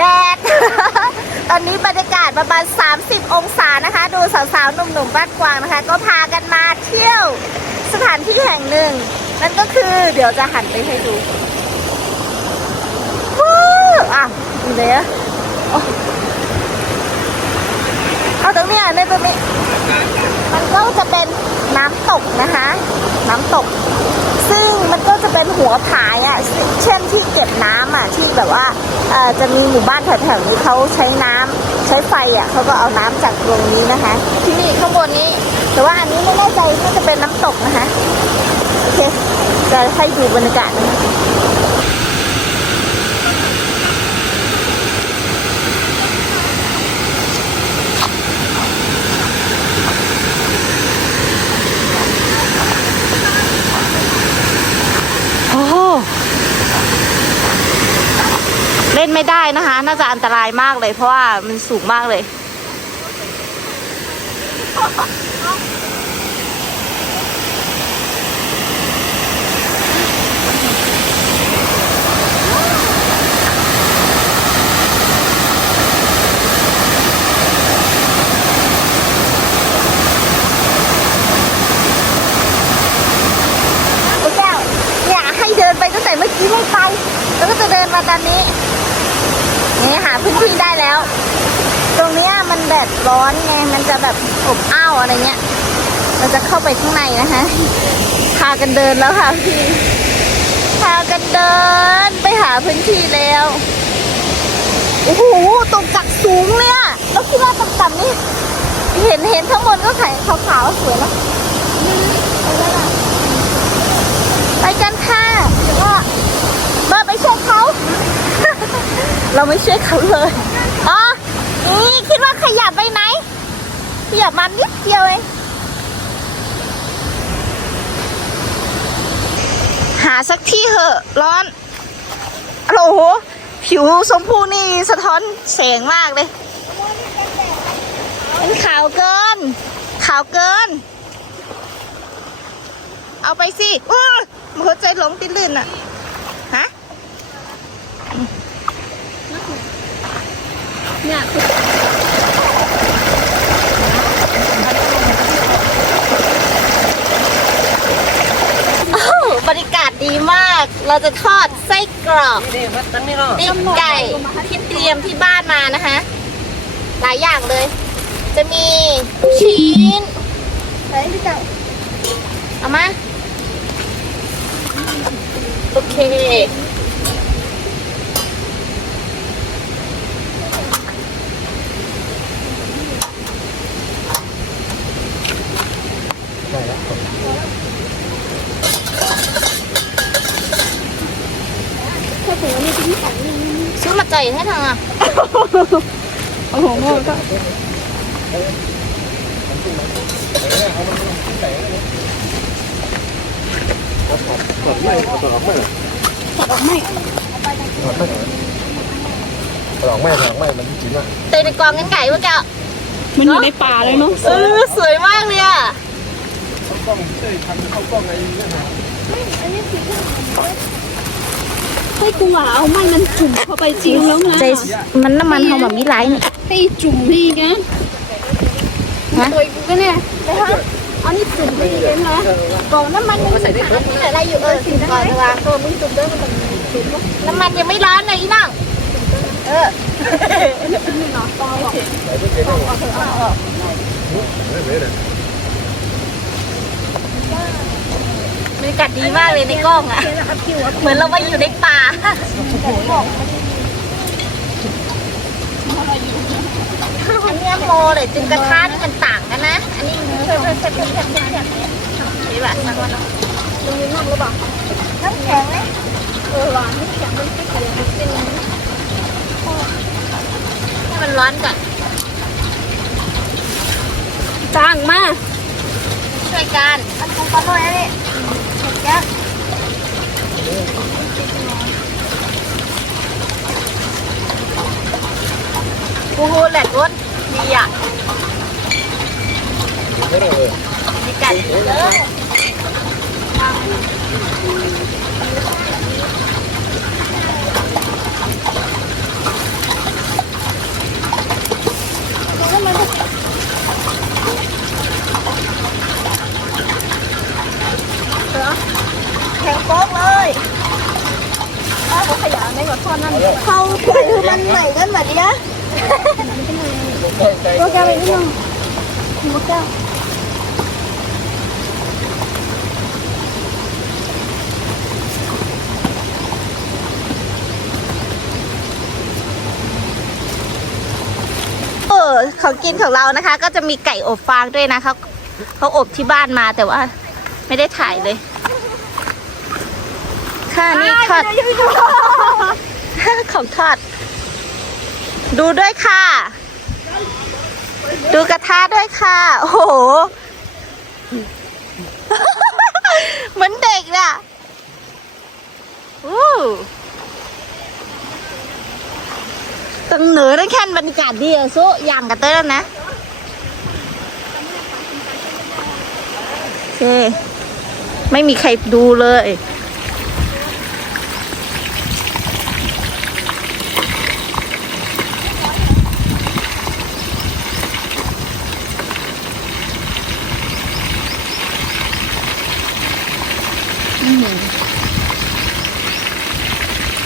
แดด ตอนนี้บรรยากาศประมาณ 30 องศานะคะ ดูสาวๆ หนุ่มๆ บ้านกวางนะคะ ก็พากันมาเที่ยวสถานที่แห่งหนึ่ง นั่นก็คือเดี๋ยวจะหันไปให้ดูวู้อะอยู่ไหนอะโอ้เอาตรงนี้ยในตรงนี้ มันก็จะเป็นน้ำตกนะคะ น้ำตก ซึ่งมันก็จะเป็น หัวผายอะซึ่งเช่นที่เก็บน้ำอะที่แบบว่าจะมีหมู่บ้านแถวๆนี้เขาใช้น้ำใช้ไฟอะเขาก็เอาน้ำจากตรงนี้นะคะ ที่นี่ข้างบนนี้ แต่ว่าอันนี้ไม่แน่ใจน่าจะเป็นน้ำตกนะคะโอเคจะให้ดูบรรยากาศนะคะ ล่นไม่ได้นะคะ น่าจะอันตรายมากเลย เพราะว่ามันสูงมากเลยโอ้แก้วเนี่ยให้เดินไปตั้งแต่เมื่อกี้ไม่ไป แล้วก็จะเดินมาตอนนี้ นี่หาพื้นที่ได้แล้ว ตรงเนี้ยมันแดดร้อนไง มันจะแบบอบอ้าวอะไรเงี้ย เราจะเข้าไปข้างในนะคะ พากันเดินแล้วค่ะพี่ พากันเดินไปหาพื้นที่แล้ว โอ้โหตกจากสูงเลยอะแล้วคิดว่าต่ำๆนี่เห็นเห็นข้างบนก็ไข่ขาวๆสวยแล้วล่ะไปกันค่ะแต่ว่าเบอร์ไปช่วยเขา เราไม่ช่วยเขาเลยอ๋อนี่คิดว่าขยับไปไหนขยับมานิดเดียวเองหาสักที่เหอะร้อนโอ้โหผิวชมพูนี่สะท้อนแสงมากเลยเป็นขาวเกิน ขาวเกิน เอาไปสิเออหัวใจหลงติดลื่นอะ ฮะ เนี่ยคือบรรยากาศดีมาก เราจะทอดไส้กรอกตีนาะปีกไก่ที่เตรียมที่บ้านมานะคะ หลายอย่างเลย จะมีชิ้นไหนพี่เจ้าเอามา โอเค แค่ถือว่านี่เป็นที่ของนี่ ซื้อมาใจให้ทางอะ โอ้โหโง่ก็ถอดไม่ถอดออกไม่ถอดออกไม่ถอดไม่ถอดออกไม่ถอดออกไม่มันจริงอะเตยในกองกันไก่เมื่อกี้มันอยู่ในป่าเลยเนาะเออสวยมากเลยอะกล้องเอ้ยทำเข้ากล้องอะไรเนี่ยนะ ให้กูว่าเอาไม้มันจุ่มเข้าไปจริงแล้วนะใจมันน้ำมันเขาแบบมีไหลนี่ให้จุ่มพี่กันฮะตัวกูก็เนี่ยเอานี่จุ่มพี่เลยนะก่อนน้ำมันมันใส่ได้อะไรอยู่เออสิก่อนวางตัวมึงจุ่มเด้อมันน้ำมันยังไม่ร้อนเลยอีนั่งเออใส่ไม่เกินต้องไม่เลยนะ บรรยากาศดีมากเลยในกล้องอะเหมือนเรามาอยู่ในป่าอันเนี้ยโมเลยจึงกระทะนี่มันต่างกันนะ อันนี้เพิ่มเพิ่มเพิ่มเพิ่มเพิ่มเพิ่มเพิ่มนี่แบบนั่งวันตรงนี้นั่งหรือเปล่าน้ำแข็งไหมเออหวานนี่แข็งมันไม่เขียวมันเป็นให้มันร้อนก่อนจ้างมาช่วยกันอันนี้ก็เลยอันนี้เห็น ยังกูฮูแหลกรถดีอะไม่ได้เลยมีกันเลย มัน แข็งโป๊กเลย ถ้าเขาขยะในหัวทอดนั่น เขาปล่อยให้มันใหม่กันแบบนี้นะ ตัวแกไปนิดนึงหัวแก้ว เออ ของกินของเรานะคะ ก็จะมีไก่อบฟางด้วยนะเขาเขาอบที่บ้านมาแต่ว่าไม่ได้ถ่ายเลย ค่ะนี่ทอดของทอด ดูด้วยค่ะ ดูกระทะด้วยค่ะ โอ้โห เหมือนเด็กน่ะอู้ตังเหนือได้แค่บ รรยากาศดีอะซุอย่างกันเต้นนะเคไม่มีใครดูเลย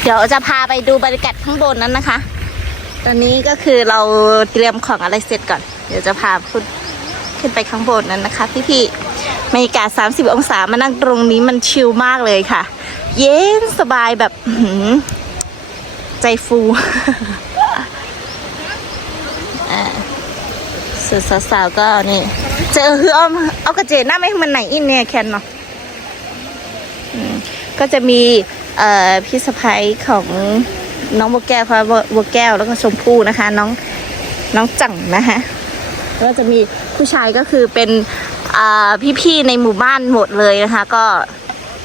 เดี๋ยวจะพาไปดูบรรยากาศข้างบนนั้นนะคะ ตอนนี้ก็คือเราเตรียมของอะไรเสร็จก่อน เดี๋ยวจะพาพุดขึ้นไปข้างบนนั้นนะคะ พี่ๆบรรยากาศ 30 องศามานั่งตรงนี้มันชิลมากเลยค่ะ เย็นสบายแบบหือใจฟูอ่าส่วนสาวๆก็นี่ เจอคือเอาเอากระเจนหน้าไม่ให้มันไหนอินเนี่ยแคนเนาะก็จะมี เอ่อพี่สะพ้ยของ น้องบัวแก้วค่ะบัวแก้วแล้วก็ชมพู่นะคะ น้องน้องจังนะคะแล้วก็จะมีผู้ชายก็คือเป็นพี่ๆในหมู่บ้านหมดเลยนะคะ ก็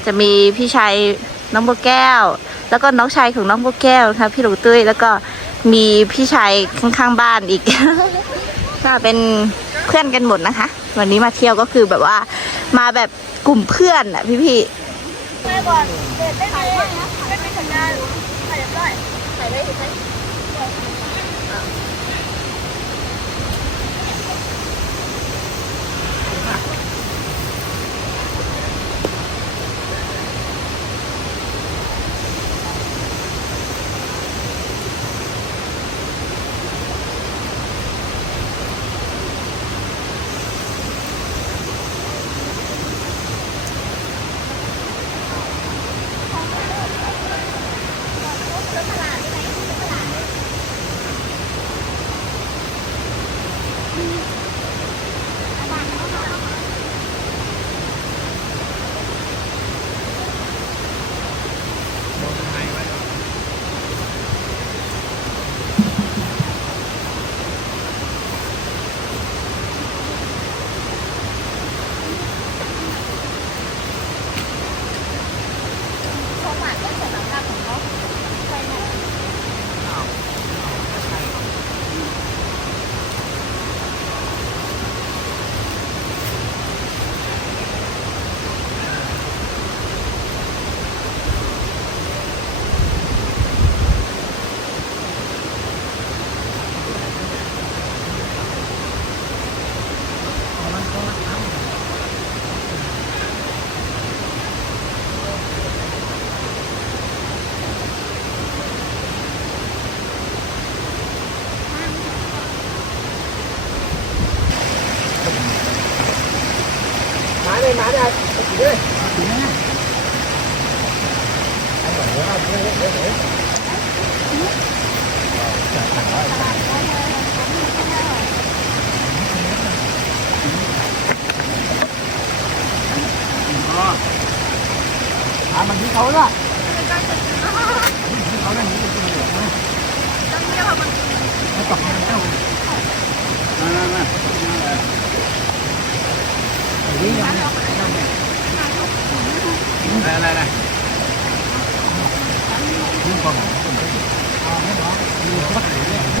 จะมีพี่ชายน้องบัวแก้ว แล้วก็น้องชายของน้องบัวแก้วนะคะพี่หลูตุ้ยแล้วก็มีพี่ชายข้างๆบ้านอีก ก็เป็นเพื่อนกันหมดนะคะ วันนี้มาเที่ยวก็คือแบบว่ามาแบบกลุ่มเพื่อนอะพี่ๆ 对，海边海滩。啊。này này này không còn không còn bắt được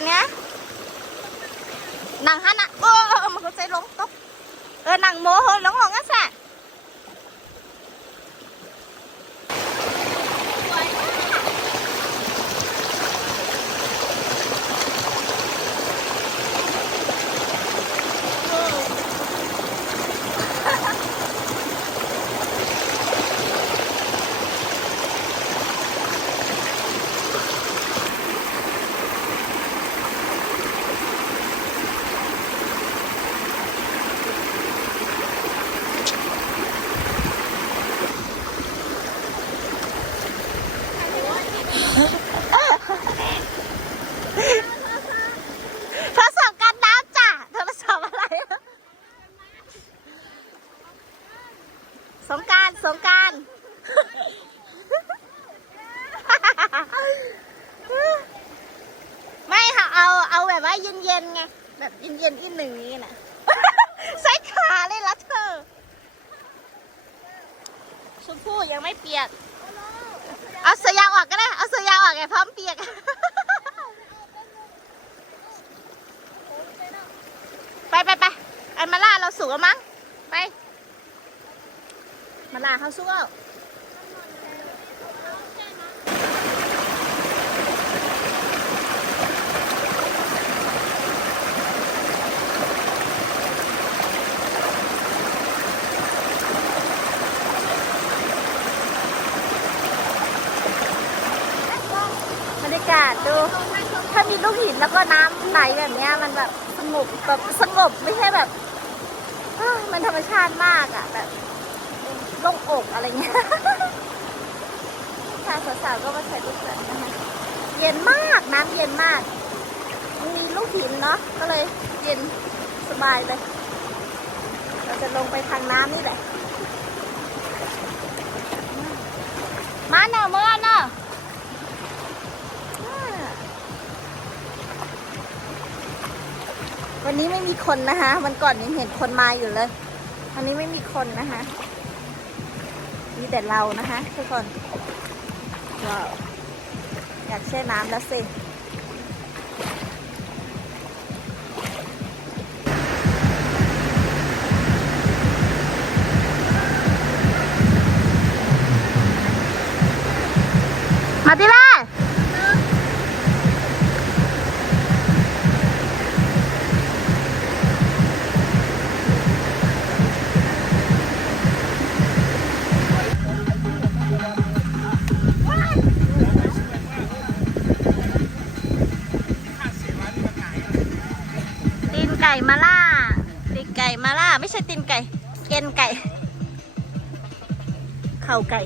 มนี้สวยแสนเนี้ยนั่งฮะนะโอ้มันก็ใจลงตกเออนั่งโมโหลงหลงกันแสะ ทดสอบการน้ำจ้ะทดสอบอะไร สงกรารสงกราร ไม่ค่ะ เอาเอาแบบว่าเย็นๆไง แบบเย็นๆอีกหนึ่งนี้นะ ใส่ขาเลยละเธอชมพู่ยัง ไม่เปียก เอาเสื้อยางออกก็ได้ เอาเสื้อยางออกไงพร้อมเปียก ไปไปไปไอ้มาล่าเราสูงแล้วมั้ง ไป มาล่าเขาสู้เอาบรรยากาศดู ถ้า มีลูกหินแล้วก็น้ำไหลแบบเนี้ย มันแบบสงบแบบสงบไม่ใช่แบบมันธรรมชาติมากอะแบบโล่งอกอะไรเงี้ยชายสาวๆก็มาถ่ายรูปกันนะคะเย็นมากน้ำเย็นมาก มีลูกหินเนาะก็เลยเย็นสบายเลยเราจะลงไปทางน้ำนี่แหละมาเนอะเมื่อเนอะ วันนี้ไม่มีคนนะคะวันก่อนยังเห็นคนมาอยู่เลย วันนี้ไม่มีคนนะคะ มีแต่เรานะคะทุกคนว้าวอยากแช่น้ำแล้วสิมาติล่าตี ใช่ตีนไก่ เอ็นไก่ เข่าไก่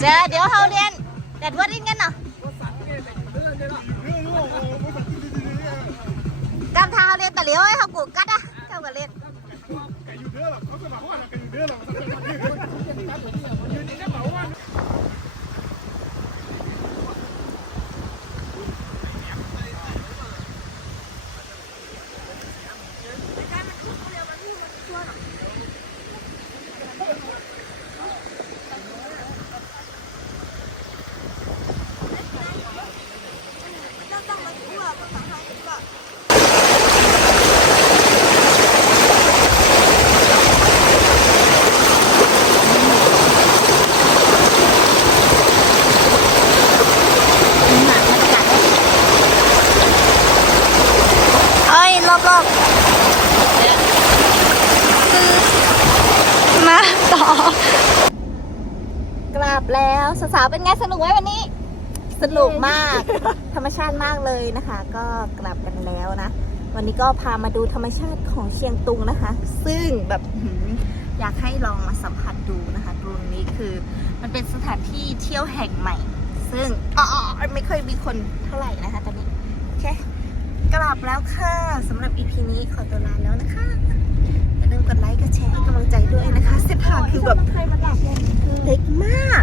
เจอเดี๋ยวเขาเรียนแดดวัดอินกันเนาะกำทางเขาเรียนแต่เลี้ยวให้เขากูกัดอะเจ้าก็เรียน เอ้ยรอบๆมาต่อ กลับแล้วสาวๆ เป็นไงสนุกไหมวันนี้สสนุกมาก ธรรมชาติมากเลยนะคะ ก็กลับกันแล้วนะ วันนี้ก็พามาดูธรรมชาติของเชียงตุงนะคะ ซึ่งแบบหืมอยากให้ลองมาสัมผัสดูนะคะตรงนี้คือมันเป็นสถานที่เที่ยวแห่งใหม่ ซึ่งอ๋อไม่ค่อยมีคนเท่าไหร่นะคะตอนนี้โอเคกลับแล้วค่ะสำหรับ EP นี้ขอตัวลาแล้วนะคะอย่าลืมกดไลค์กดแชร์ให้กำลังใจด้วยนะคะ เส้นทางคือแบบใครมาดักเลยคือเล็กมาก